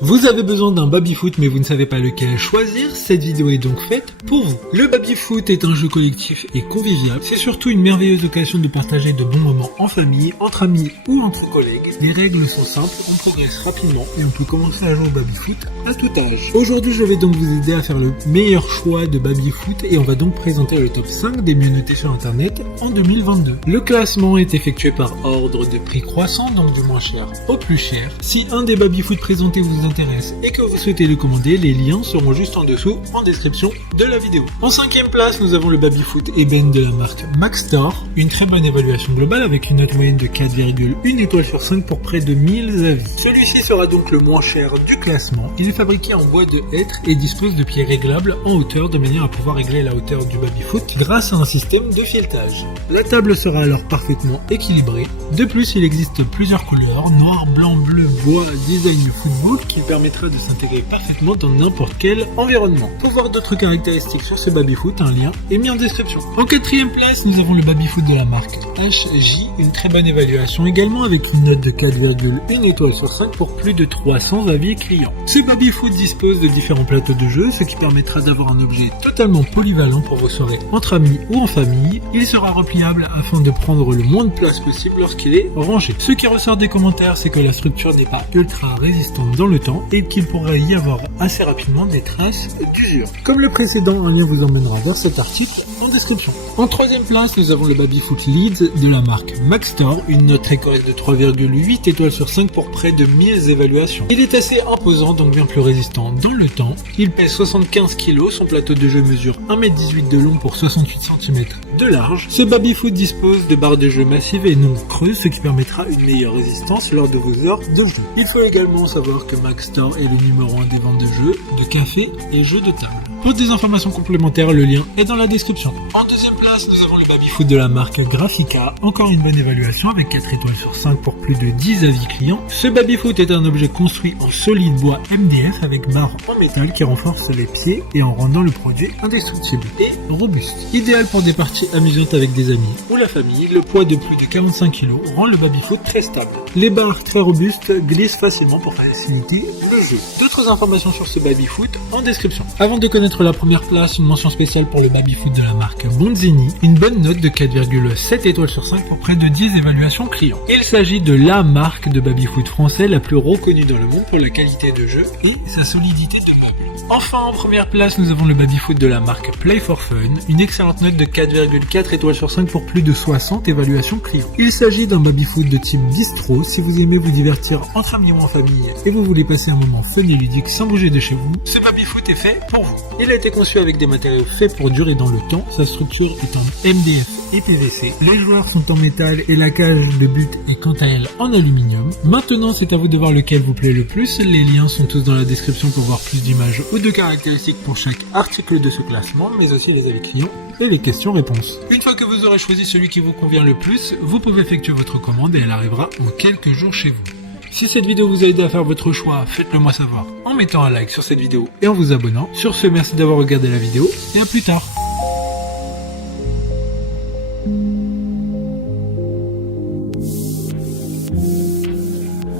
Vous avez besoin d'un baby-foot mais vous ne savez pas lequel choisir, cette vidéo est donc faite pour vous. Le baby-foot est un jeu collectif et convivial, c'est surtout une merveilleuse occasion de partager de bons moments en famille, entre amis ou entre collègues. Les règles sont simples, on progresse rapidement et on peut commencer à jouer au baby-foot à tout âge. Aujourd'hui je vais donc vous aider à faire le meilleur choix de baby-foot et on va donc présenter le top 5 des mieux notés sur internet en 2022. Le classement est effectué par ordre de prix croissant, donc du moins cher au plus cher. Si un des baby-foot présentés vous intéresse et que vous souhaitez le commander, les liens seront juste en dessous en description de la vidéo. En 5ème place, nous avons le baby-foot Eben de la marque Maxtor. Une très bonne évaluation globale avec une note moyenne de 4,1 étoiles sur 5 pour près de 1000 avis. Celui-ci sera donc le moins cher du classement. Il est fabriqué en bois de hêtre et dispose de pieds réglables en hauteur de manière à pouvoir régler la hauteur du baby-foot grâce à un système de filetage. La table sera alors parfaitement équilibrée. De plus, il existe plusieurs couleurs, noir, blanc, bleu, bois, design football qui permettra de s'intégrer parfaitement dans n'importe quel environnement. Pour voir d'autres caractéristiques sur ce baby-foot, un lien est mis en description. En 4ème place, nous avons le baby-foot de la marque HJ, une très bonne évaluation également avec une note de 4,1 étoiles sur 5 pour plus de 300 avis clients. Ce baby-foot dispose de différents plateaux de jeu, ce qui permettra d'avoir un objet totalement polyvalent pour vos soirées entre amis ou en famille. Il sera repliable afin de prendre le moins de place possible lorsqu'il est rangé. Ce qui ressort des commentaires, c'est que la structure n'est pas ultra résistante dans le temps et qu'il pourrait y avoir assez rapidement des traces d'usure. Comme le précédent, un lien vous emmènera vers cet article en description. En 3ème place, nous avons le baby-foot Leeds de la marque Maxtor, une note très correcte de 3,8 étoiles sur 5 pour près de 1000 évaluations. Il est assez imposant, donc bien plus résistant dans le temps. Il pèse 75 kg, son plateau de jeu mesure 1,18 m de long pour 68 cm de large. Ce baby-foot dispose de barres de jeu massives et non creuses, ce qui permettra une meilleure résistance lors de vos heures de jeu. Il faut également savoir que Maxtor est le numéro 1 des ventes de jeux, de café et jeux de table. Pour des informations complémentaires, le lien est dans la description. En 2ème place, nous avons le baby-foot de la marque Graphica, encore une bonne évaluation avec 4 étoiles sur 5 pour plus de 10 avis clients. Ce baby-foot est un objet construit en solide bois MDF avec barres en métal qui renforcent les pieds et en rendant le produit indestructible et robuste. Idéal pour des parties amusantes avec des amis ou la famille, le poids de plus de 45 kg rend le baby-foot très stable. Les barres très robustes glissent facilement pour faciliter le jeu. D'autres informations sur ce baby-foot en description. Avant de connaître la première place, une mention spéciale pour le baby-foot de la marque Bonzini, une bonne note de 4,7 étoiles sur 5 pour près de 10 évaluations clients. Il s'agit de la marque de baby-foot français la plus reconnue dans le monde pour la qualité de jeu et sa solidité de meubles. Enfin, en première place, nous avons le baby-foot de la marque Play for Fun, une excellente note de 4,4 étoiles sur 5 pour plus de 60 évaluations clients. Il s'agit d'un baby-foot de type distro. Si vous aimez vous divertir entre amis ou en famille et vous voulez passer un moment fun et ludique sans bouger de chez vous, ce baby-foot est fait pour vous. Il a été conçu avec des matériaux faits pour durer dans le temps. Sa structure est en MDF et PVC. Les joueurs sont en métal et la cage de but est quant à elle en aluminium. Maintenant, c'est à vous de voir lequel vous plaît le plus. Les liens sont tous dans la description pour voir plus d'images ou de caractéristiques pour chaque article de ce classement, mais aussi les avis clients et les questions-réponses. Une fois que vous aurez choisi celui qui vous convient le plus, vous pouvez effectuer votre commande et elle arrivera en quelques jours chez vous. Si cette vidéo vous a aidé à faire votre choix, faites-le moi savoir en mettant un like sur cette vidéo et en vous abonnant. Sur ce, merci d'avoir regardé la vidéo et à plus tard.